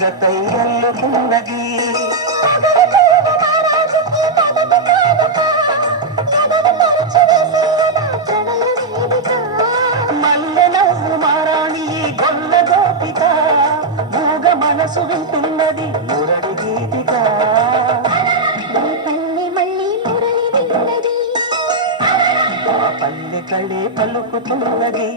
జతై అల్లుకున్నది మల్లె నవ్వు మారాణి గొల్ల గోపిక మూగ మనసు వింటున్నది మురళి గీతిక పల్లె కళే పలుకుతున్నది